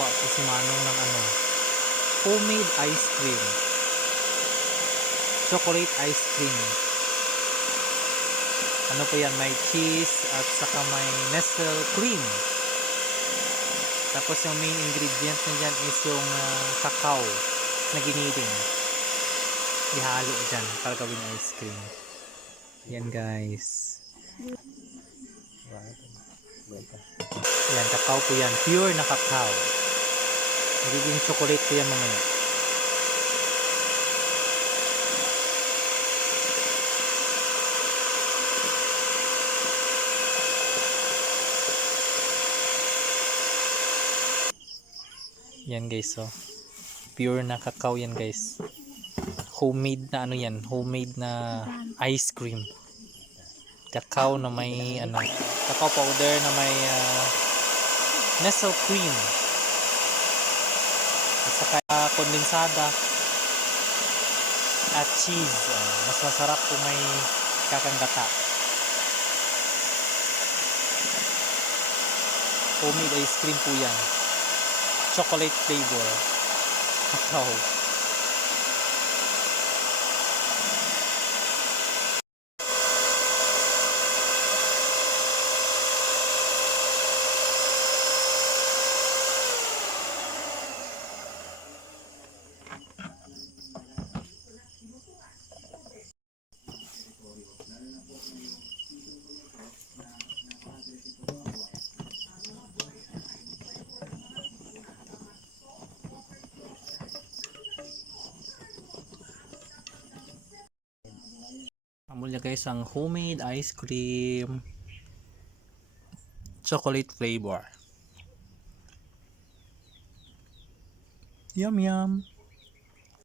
Nagpagawa po si Manong ng homemade ice cream. Chocolate ice cream. Ano po yan? May cheese at saka may nestle cream. Tapos yung main ingredient na dyan is yung cacao na giniling. Ihalo dyan para gawing ice cream. Yan guys. Yan, cacao po yan. Pure na cacao. Magiging chocolate po yan mamaya. Yan guys, so pure na cacao yan guys. Homemade na yan, homemade na ice cream. Cacao na may cacao powder na may nestle cream. At saka kondensada at cheese. Mas masarap kung may kakanggata. Homemade ice cream po yan. Chocolate flavor. Cacao. Amol niya guys ang homemade ice cream. Chocolate flavor. Yum yum.